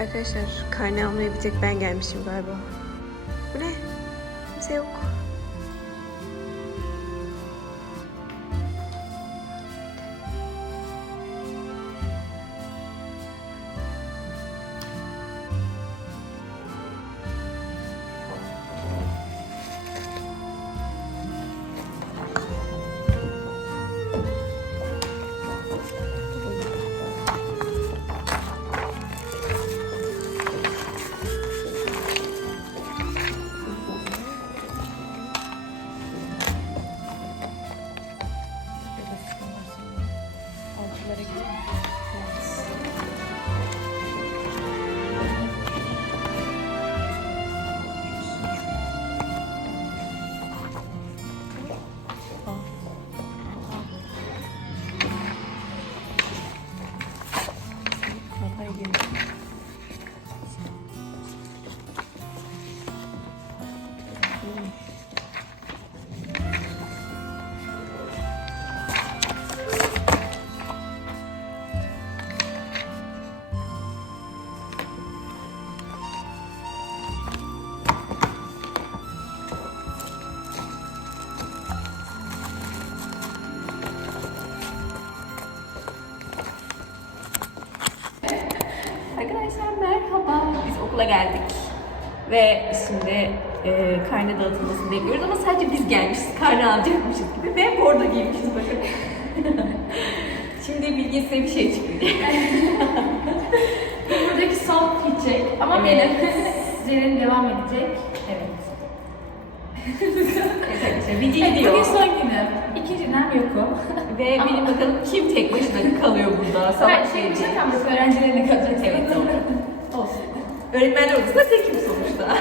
Arkadaşlar karne almaya bir tek ben gelmişim galiba. Bu ne? Kimse yok. 아, 이게. Arkadaşlar merhaba. Biz okula geldik. Ve şimdi e, karne dağıtılmasını bekliyoruz ama sadece biz gelmişiz. Karne alacakmışız gibi ve bordo giymişiz bakın. şimdi Bilge size bir şey çıkacak. Buradaki son bitecek ama Evet. benim Ceren'in devam edecek. Evet. Arkadaşlar video Evet, gidiyor. bugün son günü. İkinci dönem yokum. Ve Ama- benim bakalım kim tek başına kalıyor burada. Sabah şey bir şey kalmış. Öğrencilerine kalacak. Evet, doğru. Olsun. Öğretmenler odasında tek kim sonuçta.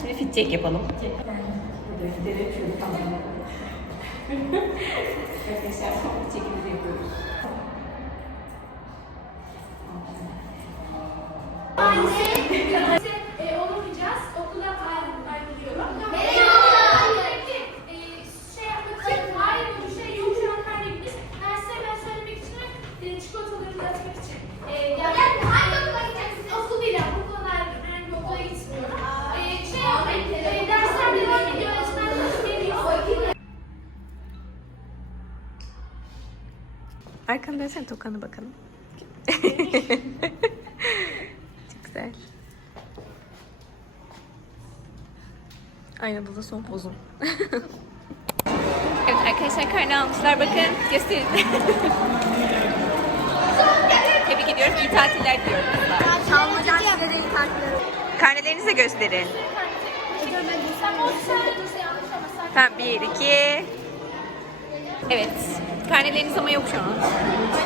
Şimdi fit check yapalım. Arkadaşlar son fit check'imizi yapıyoruz. Arkanı dönsene tokanı bakalım. Çok güzel. Aynada da son pozum. evet arkadaşlar karne almışlar. Bakın gösterin. Tebrik ediyorum. İyi tatiller diliyorum. Çalmadan size de iyi kartları. Karnelerinizi de gösterin. Tamam bir, iki. Evet. Karneleriniz ama yok şu an.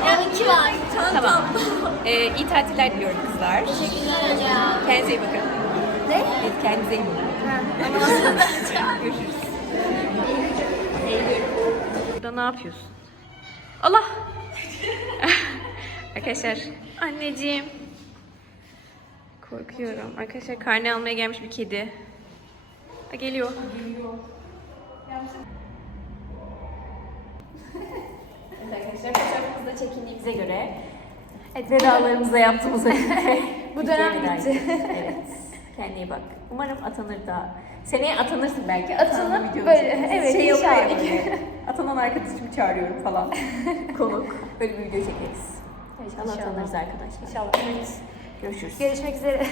Onunki var. Tamam. Ee, iyi tatiller diliyorum kızlar. Teşekkürler hocam. Kendinize iyi bakın. Ne? Kendinize iyi bakın. Görüşürüz. Burada ne yapıyorsun? Allah! Arkadaşlar, anneciğim. Korkuyorum. Arkadaşlar karne almaya gelmiş bir kedi. Ha, geliyor. Evet arkadaşlar fotoğrafımızda çekindiğimize göre evet, vedalarımızı da yaptığımıza göre Bu dönem bitti. evet. Kendine bak. Umarım atanır da. Seneye atanırsın belki. Atanıp böyle, evet, Şey inşallah. Atanan arkadaşımı çağırıyorum falan. Konuk. Böyle bir video çekeriz. İnşallah, İnşallah. atanırız arkadaşlar. İnşallah. Evet. Görüşürüz. Görüşmek üzere.